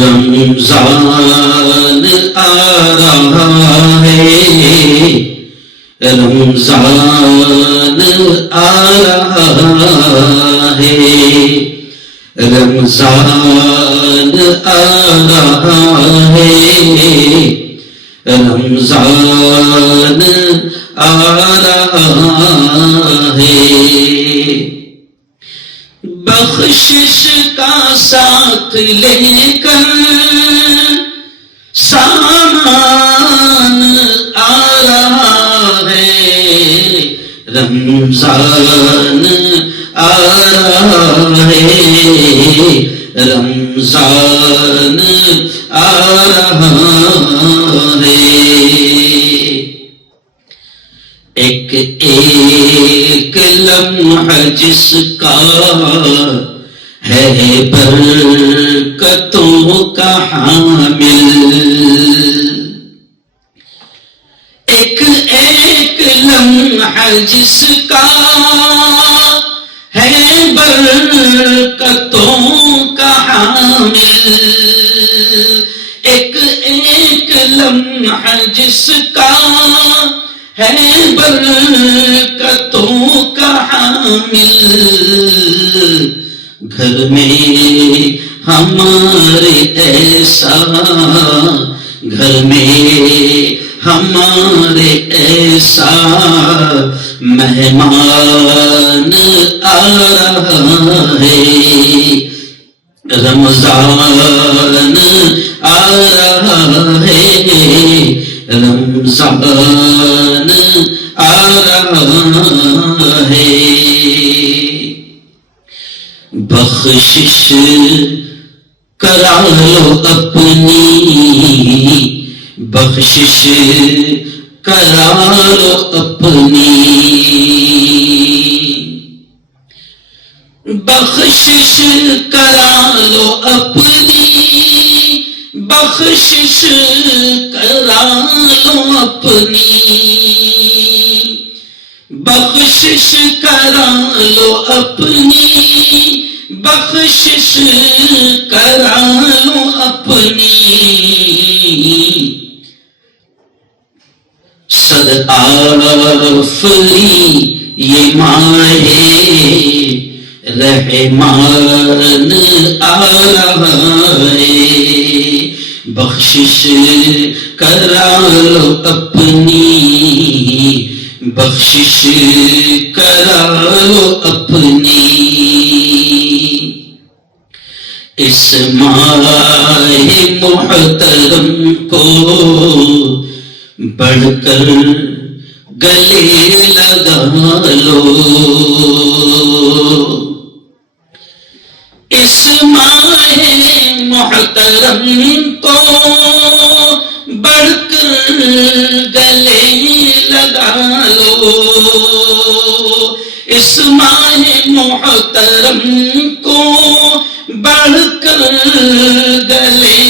رمضان آ رہا ہے، رمضان آ رہا ہے، رمضان آ رہا ہے، رمضان آ رہا ہے۔ بخشش کا ساتھ لے کر سامان آ رہا ہے، رمضان آ رہا ہے، رمضان آ رہا ہے۔ ایک ایک لمحہ جس کا ہے برکتوں کا حامل، ایک ایک لمحہ جس کا ہے برکتوں کا حامل، ایک ایک لمحہ جس کا ہے برکتوں کا حامل۔ گھر میں ہمارے ایسا، گھر میں ہمارے ایسا مہمان آ رہا ہے، رمضان آ رہا ہے، رمضان آ رہا ہے۔ بخشش کرا لو اپنی، بخشش کرا لو اپنی، بخشش کرا لو اپنی، بخشش کرا لو اپنی، بخشش کرا لو اپنی، بخشش کرا لو اپنی۔ صد آفری یہ ماہ رحمان آ رہا ہے، بخشش کرا لو اپنی، بخشش کرا لو اپنی۔ اس ماہ محترم کو بڑھ کر گلے لگا لو، اس ماہ محترم کو بڑھ کر گلے لگا لو، اس ماہ محترم کو بڑھ کر گلے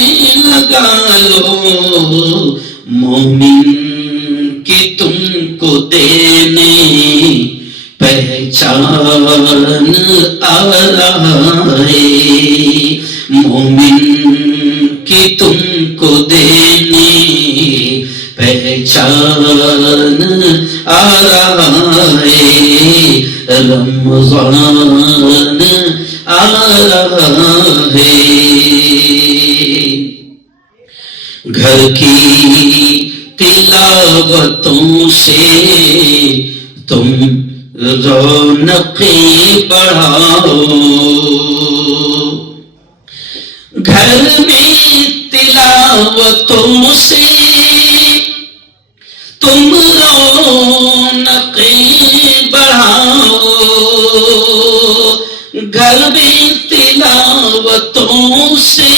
لگا لو۔ مومن کی تم کو دینے پہچان آ رہا ہے، مومن کی تم کو دینے پہچان آ رہا ہے، رمضان آ رہا ہے۔ گھر کی تلاوتوں سے تم رونقیں بڑھاؤ، گھر میں تلاوتوں سے تم رونقیں بڑھاؤ، گھر میں تلاوتوں سے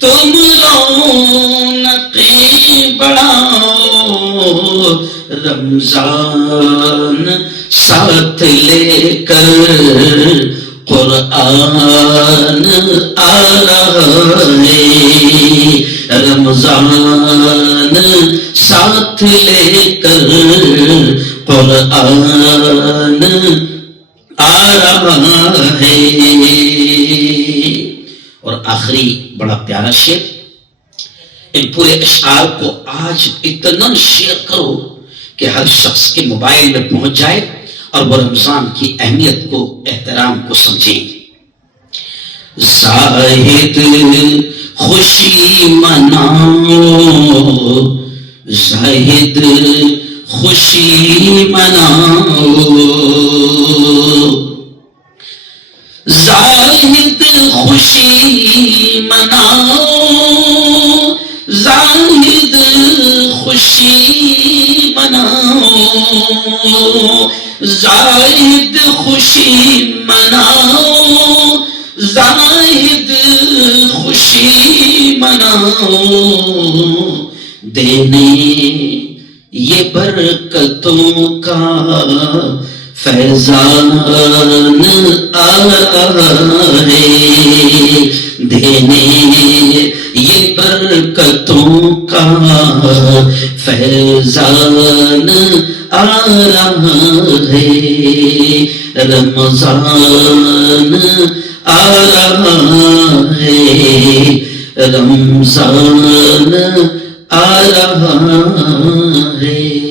تم رونقیں بڑھاؤ، رمضان ساتھ لے کر قرآن آ رہا ہے، رمضان ساتھ لے کر قرآن آ رہا ہے۔ اور آخری بڑا پیارا شعر. ان پورے اشعار کو آج اتنا شیئر کرو کہ ہر شخص کے موبائل میں پہنچ جائے اور وہ رمضان کی اہمیت کو احترام کو سمجھیں. زاہد خوشی مناؤ, زاہد خوشی مناؤ, زاہد خوشی مناؤ, زاہد خوشی مناؤ, زاہد خوشی مناؤ, زاہد خوشی مناؤ. دینے یہ برکتوں کا فیضان آئے, دینے یہ برکتوں کا فیضان آ رہا ہے, رمضان آ رہا ہے, رمضان آ رہا ہے.